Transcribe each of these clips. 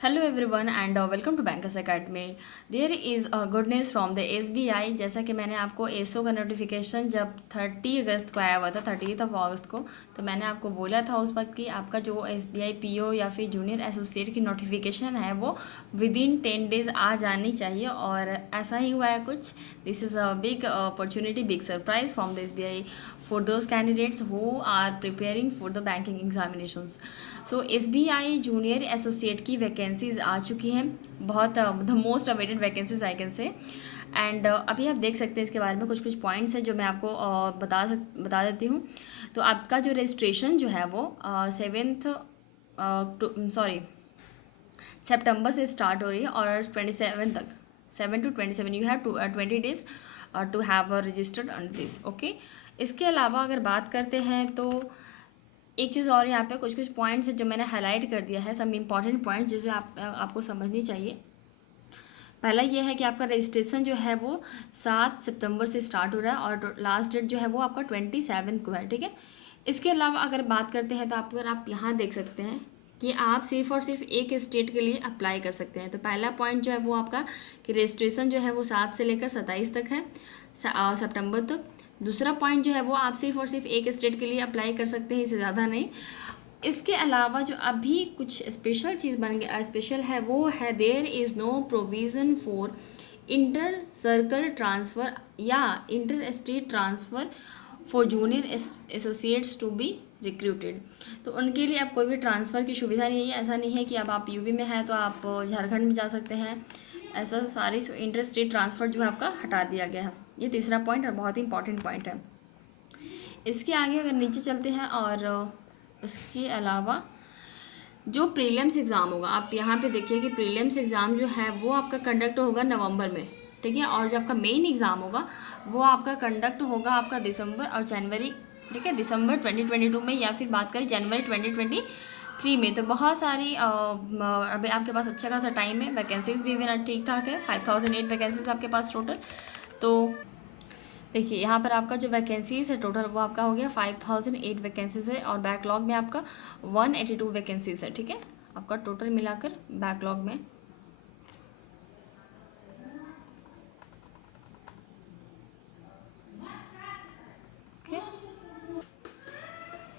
Hello everyone and welcome to bankers academy. There is a good news from the SBI. जैसा कि मैंने आपको SO का notification जब 30 अगस्त को आया हुआ था, 30 अगस्त को, तो मैंने आपको बोला था उस वक्त कि आपका जो एसबीआई पीओ या फिर जूनियर एसोसिएट की नोटिफिकेशन है वो विद इन 10 डेज़ आ जानी चाहिए, और ऐसा ही हुआ है कुछ। This is a big opportunity, big surprise from the SBI for those candidates who are preparing for the banking examinations. So SBI junior associate की वैकेंसीज आ चुकी हैं, बहुत the most awaited vacancies I can say. And अभी आप देख सकते हैं इसके बारे में कुछ कुछ पॉइंट्स हैं जो मैं आपको बता देती हूँ। तो आपका जो रजिस्ट्रेशन जो है वो 7th सॉरी सितंबर से स्टार्ट हो रही है और 27 तक, 7 to 27 you have 20 days to have registered on this. Okay, इसके अलावा अगर बात करते हैं तो एक चीज़ और यहाँ पे कुछ कुछ पॉइंट्स हैं जो मैंने हाईलाइट कर दिया है, सम इम्पॉर्टेंट पॉइंट्स जिसे आपको समझनी चाहिए। पहला ये है कि आपका रजिस्ट्रेशन जो है वो 7 सितंबर से स्टार्ट हो रहा है और लास्ट डेट जो है वो आपका 27 को है, ठीक है। इसके अलावा अगर बात करते हैं तो अगर आप यहाँ देख सकते हैं कि आप सिर्फ और सिर्फ एक स्टेट के लिए अप्लाई कर सकते हैं। तो पहला पॉइंट जो है वो आपका कि रजिस्ट्रेशन जो है वो 7 से लेकर 27 तक है, सितंबर तक। दूसरा पॉइंट जो है वो आप सिर्फ और सिर्फ एक स्टेट के लिए अप्लाई कर सकते हैं, इससे ज़्यादा नहीं। इसके अलावा जो अभी कुछ स्पेशल चीज़ बन गया स्पेशल है वो है there is no provision for inter circle transfer या inter state transfer for junior associates to be recruited. तो उनके लिए अब कोई भी ट्रांसफ़र की सुविधा नहीं है। ऐसा नहीं है कि अब आप यूपी में हैं तो आप झारखंड में जा सकते हैं, ऐसा सारी इंटर स्टेट ट्रांसफ़र जो है आपका हटा दिया गया है। ये तीसरा पॉइंट और बहुत ही इंपॉर्टेंट पॉइंट है। इसके आगे अगर नीचे चलते हैं और उसके अलावा जो प्रीलिम्स एग्ज़ाम होगा, आप यहाँ पे देखिए कि प्रीलिम्स एग्ज़ाम जो है वो आपका कंडक्ट होगा नवंबर में, ठीक है। और जो आपका मेन एग्ज़ाम होगा वो आपका कंडक्ट होगा आपका दिसंबर और जनवरी, ठीक है, दिसंबर 2022 में, या फिर बात करें जनवरी 2023 में। तो बहुत सारी अभी आपके पास अच्छा खासा टाइम है। वैकेंसीज भी ठीक ठाक है, 5008 वैकेंसीज आपके पास टोटल। तो देखिए यहाँ पर आपका जो वैकेंसीज है टोटल वो आपका हो गया 5008 वैकेंसीज है, और बैकलॉग में आपका 182 वैकेंसीज है, ठीक है, आपका टोटल मिलाकर बैकलॉग में।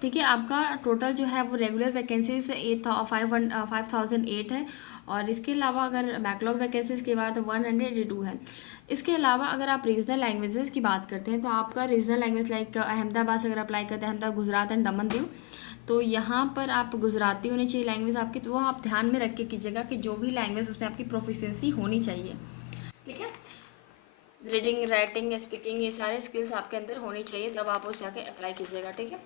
ठीक है, आपका टोटल जो है वो रेगुलर वैकेंसीज 5008 है, और इसके अलावा अगर बैकलॉग वैकेंसीज की बात तो 182 है। इसके अलावा अगर आप रीजनल लैंग्वेजेस की बात करते हैं तो आपका रीजनल लैंग्वेज लाइक अहमदाबाद से अगर अप्लाई करते हैं, अहमदाबाद, गुजरात एंड दमन दीव, तो यहाँ पर आप गुजराती होनी चाहिए लैंग्वेज आपकी। तो वो आप ध्यान में रख के कीजिएगा कि जो भी लैंग्वेज उसमें आपकी प्रोफिशिएंसी होनी चाहिए, ठीक है। रीडिंग, राइटिंग, स्पीकिंग, ये सारे स्किल्स आपके अंदर होनी चाहिए, तब आप उस जाके अप्लाई कीजिएगा, ठीक है।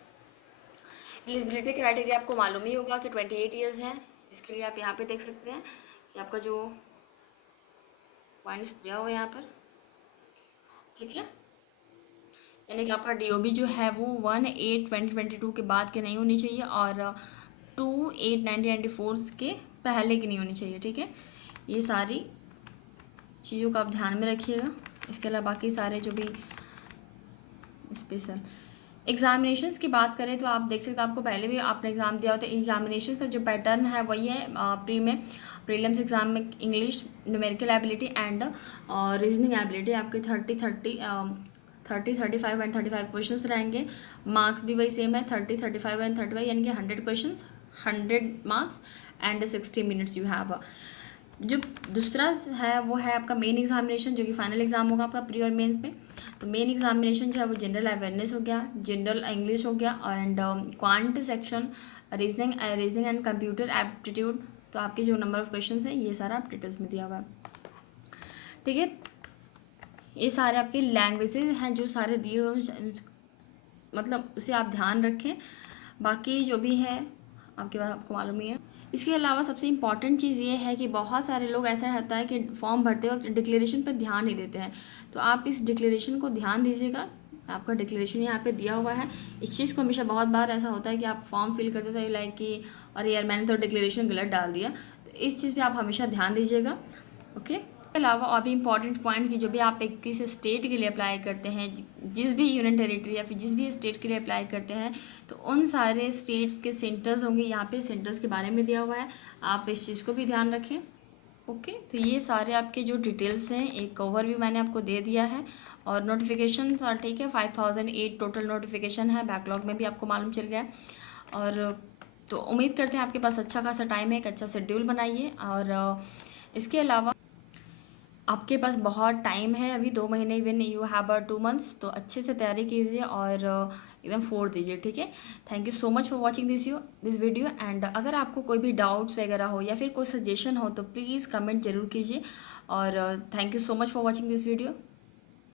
एलिजिबिलिटी क्राइटेरिया आपको मालूम ही होगा कि 28 ईयर्स है। इसके लिए आप यहाँ पे देख सकते हैं कि आपका जो पॉइंट्स दिया हुआ है यहाँ पर, ठीक है, यानी कि आपका डीओबी जो है वो 1/8/2022 के बाद के नहीं होनी चाहिए और 2/8/1994 के पहले की नहीं होनी चाहिए, ठीक है। ये सारी चीज़ों का आप ध्यान में रखिएगा। इसके अलावा बाकी सारे जो भी स्पेशल एग्जामिनेशंस की बात करें तो आप देख सकते हैं, आपको पहले भी आपने एग्ज़ाम दिया होता है। एग्जामिनेशंस का जो पैटर्न है वही है प्रीलिम्स एग्ज़ाम में English, numerical ability and reasoning ability आपके 35 एंड 35 क्वेश्चंस रहेंगे। मार्क्स भी वही सेम है, 30, 35 एंड 35, यानी कि 100 questions, 100 marks and 60 minutes you have. जो दूसरा है वो है आपका मेन एग्जामिनेशन, जो कि फाइनल एग्जाम होगा आपका प्री और मेंस में। तो मेन एग्जामिनेशन जो है वो जनरल अवेयरनेस हो गया, जनरल इंग्लिश हो गया, and quant section, reasoning and computer aptitude. तो आपके जो नंबर ऑफ क्वेश्चन हैं ये सारा आप डिटेल्स में दिया हुआ है, ठीक है। ये सारे आपके लैंग्वेजेज हैं जो सारे दिए हुए, मतलब उसे आप ध्यान रखें। बाकी जो भी है आपको मालूम ही है। इसके अलावा सबसे इम्पॉर्टेंट चीज़ ये है कि बहुत सारे लोग ऐसा होता है कि फॉर्म भरते वक्त डिक्लेरेशन पर ध्यान नहीं देते हैं। तो आप इस डिक्लेरेशन को ध्यान दीजिएगा, आपका डिक्लेरेशन यहाँ पे दिया हुआ है। इस चीज़ को हमेशा बहुत बार ऐसा होता है कि आप फॉर्म फिल करते थे लाइक कि अरे यार मैंने तो डिक्लेरेशन गलत डाल दिया, तो इस चीज़ पे आप हमेशा ध्यान दीजिएगा, ओके। इसके अलावा और भी इम्पॉर्टेंट पॉइंट कि जो भी आप एक किसी स्टेट के लिए अप्लाई करते हैं, जिस भी यूनियन टेरिटरी या फिर जिस भी स्टेट के लिए अप्लाई करते हैं, तो उन सारे स्टेट्स के सेंटर्स होंगे, यहाँ पे सेंटर्स के बारे में दिया हुआ है, आप इस चीज़ को भी ध्यान रखें। ओके, तो ये सारे आपके जो डिटेल्स हैं, एक ओवरव्यू मैंने आपको दे दिया है। और नोटिफिकेशन ठीक है, 5008 टोटल नोटिफिकेशन है, बैकलॉग में भी आपको मालूम चल गया है। और तो उम्मीद करते हैं आपके पास अच्छा खासा टाइम है, एक अच्छा शेड्यूल बनाइए। और इसके अलावा आपके पास बहुत टाइम है, अभी 2 महीने, इवन यू हैव 2 मंथ्स, तो अच्छे से तैयारी कीजिए और एकदम फोड़ दीजिए, ठीक है। Thank you so much for watching this video. And अगर आपको कोई भी डाउट्स वगैरह हो या फिर कोई सजेशन हो तो प्लीज़ कमेंट जरूर कीजिए। और thank you so much for watching this video.